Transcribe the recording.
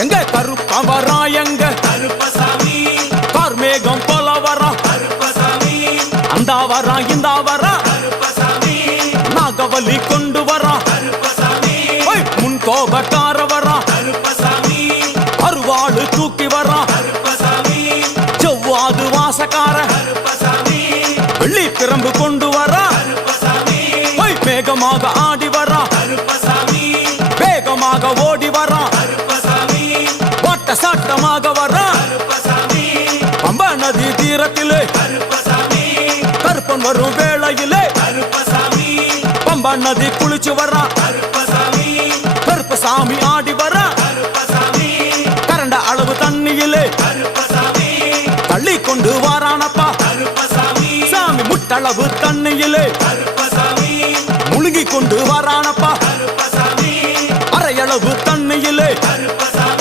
எங்க கருப்ப வரா எங்க கருப்பசாமி கார்மேகம் போல வரா கருப்பசாமி அந்த வரா இந்த வரா கருப்பசாமி நாகவலி கொண்டு வரா கருப்பசாமி முன் கோபக்கார வரா கருப்பசாமி அருவாடு தூக்கி வரா கருப்பசாமி செவ்வாது வாசக்கார கருப்பசாமி வெள்ளி பிரம்பு கொண்டு வரா கருப்பசாமி வேகமாக ஆடி வரா கருப்பசாமி வேகமாக ஓடி வரா கருப்பசாமி வாட்ட சாட்டமாக வரா கருப்பசாமி பம்பா நதி தீரத்திலே கருப்பசாமி கருப்பன் வரும் வேளையிலே கருப்பசாமி பம்பா நதி குளிச்சு வரா கருப்பசாமி கருப்பசாமி ஆடி வரா கருப்பசாமி கரண்ட அளவு தண்ணியிலே கருப்பசாமி தள்ளி கொண்டு வாரானப்பா கருப்பசாமி சாமி முட்டளவு தண்ணியிலே கருப்பசாமி முழுங்கி கொண்டு வாரானப்பா